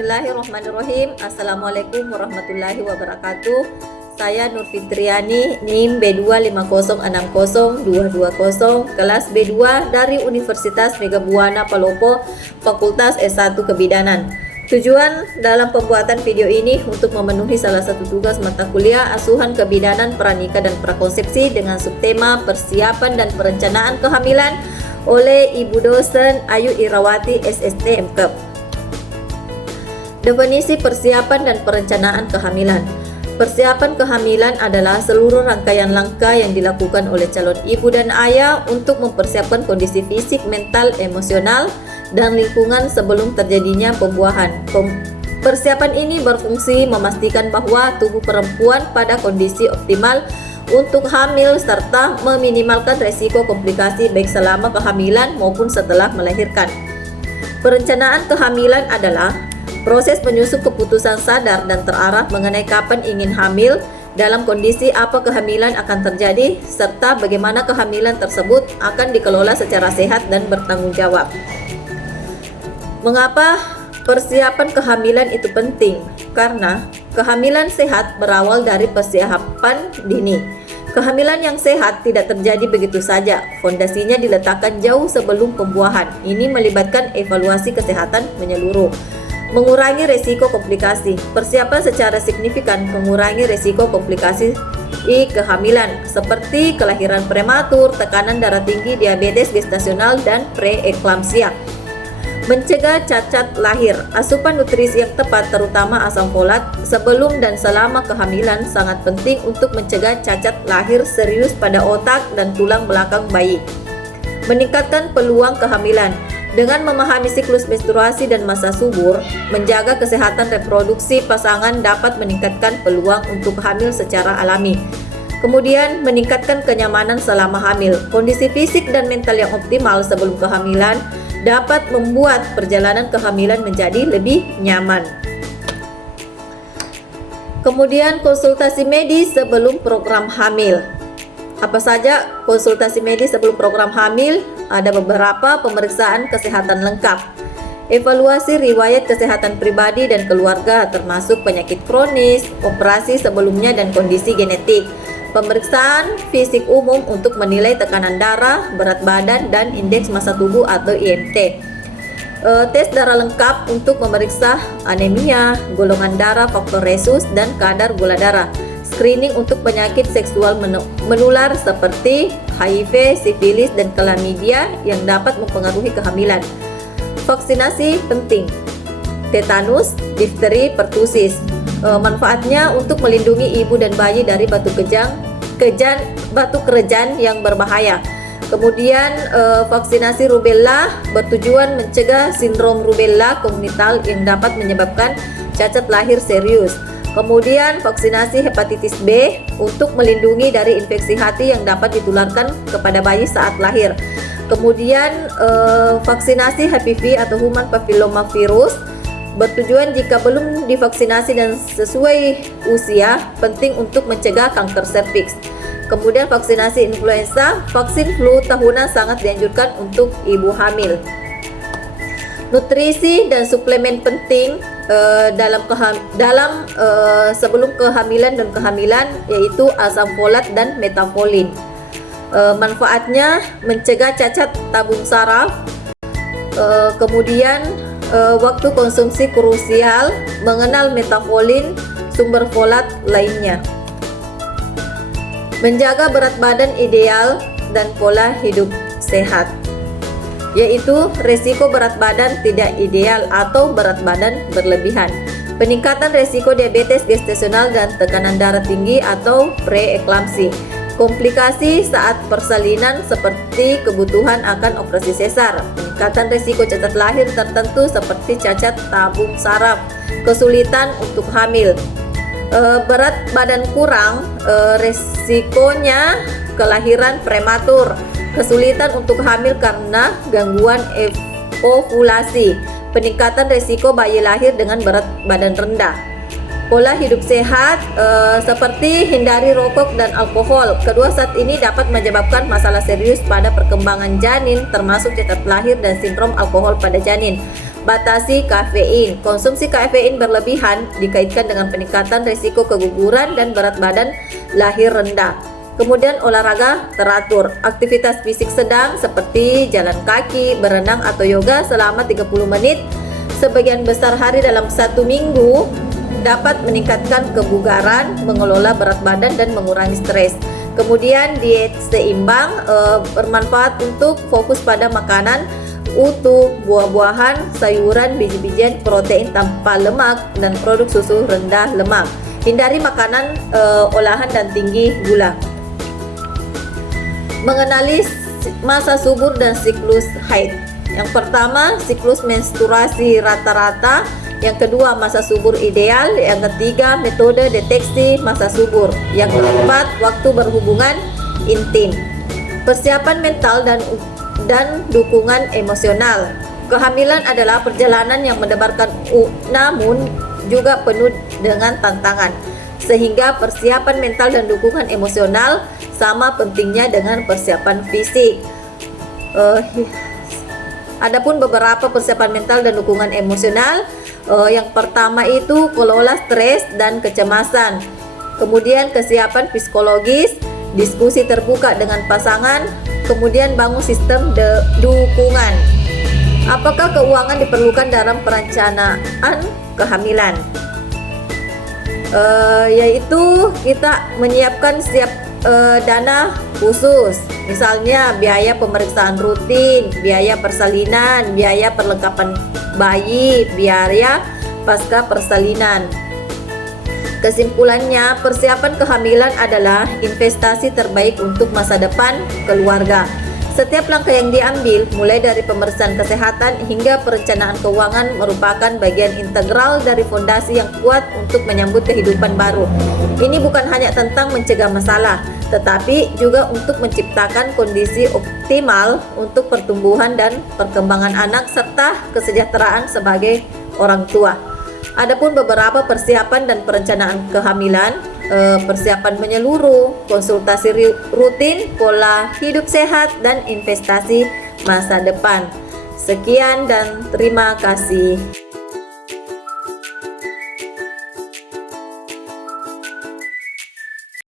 Bismillahirrahmanirrahim. Assalamualaikum warahmatullahi wabarakatuh. Saya Nur Fitriani, NIM B250602220, kelas B2 dari Universitas Megabuana Palopo, Fakultas S1 Kebidanan. Tujuan dalam pembuatan video ini untuk memenuhi salah satu tugas mata kuliah Asuhan Kebidanan Pranikah dan Prakonsepsi dengan subtema Persiapan dan Perencanaan Kehamilan oleh Ibu Dosen Ayu Irawati SST MKep. Definisi persiapan dan perencanaan kehamilan. Persiapan kehamilan adalah seluruh rangkaian langkah yang dilakukan oleh calon ibu dan ayah untuk mempersiapkan kondisi fisik, mental, emosional, dan lingkungan sebelum terjadinya pembuahan. Persiapan ini berfungsi memastikan bahwa tubuh perempuan pada kondisi optimal untuk hamil serta meminimalkan resiko komplikasi baik selama kehamilan maupun setelah melahirkan. Perencanaan kehamilan adalah proses menyusun keputusan sadar dan terarah mengenai kapan ingin hamil, dalam kondisi apa kehamilan akan terjadi, serta bagaimana kehamilan tersebut akan dikelola secara sehat dan bertanggung jawab. Mengapa persiapan kehamilan itu penting? Karena kehamilan sehat berawal dari persiapan dini. Kehamilan yang sehat tidak terjadi begitu saja, fondasinya diletakkan jauh sebelum pembuahan. Ini melibatkan evaluasi kesehatan menyeluruh. Mengurangi resiko komplikasi. Persiapan secara signifikan mengurangi resiko komplikasi kehamilan seperti kelahiran prematur, tekanan darah tinggi, diabetes gestasional, dan preeklamsia. Mencegah cacat lahir. Asupan nutrisi yang tepat terutama asam folat sebelum dan selama kehamilan sangat penting untuk mencegah cacat lahir serius pada otak dan tulang belakang bayi. Meningkatkan peluang kehamilan. Dengan memahami siklus menstruasi dan masa subur, menjaga kesehatan reproduksi pasangan dapat meningkatkan peluang untuk hamil secara alami. Kemudian, meningkatkan kenyamanan selama hamil. Kondisi fisik dan mental yang optimal sebelum kehamilan dapat membuat perjalanan kehamilan menjadi lebih nyaman. Kemudian, konsultasi medis sebelum program hamil. Apa saja konsultasi medis sebelum program hamil? Ada beberapa pemeriksaan kesehatan lengkap. Evaluasi riwayat kesehatan pribadi dan keluarga termasuk penyakit kronis, operasi sebelumnya dan kondisi genetik. Pemeriksaan fisik umum untuk menilai tekanan darah, berat badan, dan indeks massa tubuh atau IMT. Tes darah lengkap untuk memeriksa anemia, golongan darah, faktor resus, dan kadar gula darah. Screening untuk penyakit seksual menular seperti HIV, sifilis, dan klamidia yang dapat mempengaruhi kehamilan. Vaksinasi penting. Tetanus, difteri, pertusis. Manfaatnya untuk melindungi ibu dan bayi dari batu kerejan yang berbahaya. Kemudian vaksinasi rubella bertujuan mencegah sindrom rubella komunital yang dapat menyebabkan cacat lahir serius. Kemudian vaksinasi hepatitis B untuk melindungi dari infeksi hati yang dapat ditularkan kepada bayi saat lahir. Kemudian vaksinasi HPV atau Human Papilloma Virus bertujuan jika belum divaksinasi dan sesuai usia, penting untuk mencegah kanker serviks. Kemudian vaksinasi influenza, vaksin flu tahunan sangat dianjurkan untuk ibu hamil. Nutrisi dan suplemen penting sebelum kehamilan dan kehamilan, yaitu asam folat dan metafolin. Manfaatnya mencegah cacat tabung saraf. Kemudian waktu konsumsi krusial, mengenal metafolin, sumber folat lainnya. Menjaga berat badan ideal dan pola hidup sehat, yaitu resiko berat badan tidak ideal atau berat badan berlebihan, peningkatan resiko diabetes gestasional dan tekanan darah tinggi atau preeklamsi, komplikasi saat persalinan seperti kebutuhan akan operasi sesar, peningkatan resiko cacat lahir tertentu seperti cacat tabung saraf, kesulitan untuk hamil. Berat badan kurang, resikonya kelahiran prematur, kesulitan untuk hamil karena gangguan ovulasi, peningkatan resiko bayi lahir dengan berat badan rendah. Pola hidup sehat seperti hindari rokok dan alkohol. Kedua zat ini dapat menyebabkan masalah serius pada perkembangan janin, termasuk cacat lahir dan sindrom alkohol pada janin. Batasi kafein. Konsumsi kafein berlebihan dikaitkan dengan peningkatan risiko keguguran dan berat badan lahir rendah. Kemudian olahraga teratur. Aktivitas fisik sedang seperti jalan kaki, berenang atau yoga selama 30 menit sebagian besar hari dalam 1 minggu dapat meningkatkan kebugaran, mengelola berat badan dan mengurangi stres. Kemudian diet seimbang bermanfaat untuk fokus pada makanan utuh, buah-buahan, sayuran, biji-bijian, protein tanpa lemak, dan produk susu rendah lemak. Hindari makanan olahan dan tinggi gula. Mengenali masa subur dan siklus haid. Yang pertama, siklus menstruasi rata-rata. Yang kedua, masa subur ideal. Yang ketiga, metode deteksi masa subur. Yang keempat, waktu berhubungan intim. Persiapan mental dan dukungan emosional. Kehamilan adalah perjalanan yang mendebarkan namun juga penuh dengan tantangan, sehingga persiapan mental dan dukungan emosional sama pentingnya dengan persiapan fisik. Adapun beberapa persiapan mental dan dukungan emosional, yang pertama itu kelola stres dan kecemasan, kemudian kesiapan psikologis, diskusi terbuka dengan pasangan, kemudian bangun sistem dukungan. Apakah keuangan diperlukan dalam perencanaan kehamilan? Yaitu kita menyiapkan dana khusus, misalnya biaya pemeriksaan rutin, biaya persalinan, biaya perlengkapan bayi, biaya pasca persalinan. Kesimpulannya, persiapan kehamilan adalah investasi terbaik untuk masa depan keluarga. Setiap langkah yang diambil, mulai dari pemeriksaan kesehatan hingga perencanaan keuangan, merupakan bagian integral dari fondasi yang kuat untuk menyambut kehidupan baru. Ini bukan hanya tentang mencegah masalah, tetapi juga untuk menciptakan kondisi optimal untuk pertumbuhan dan perkembangan anak serta kesejahteraan sebagai orang tua. Adapun beberapa persiapan dan perencanaan kehamilan, persiapan menyeluruh, konsultasi rutin, pola hidup sehat, dan investasi masa depan. Sekian dan terima kasih.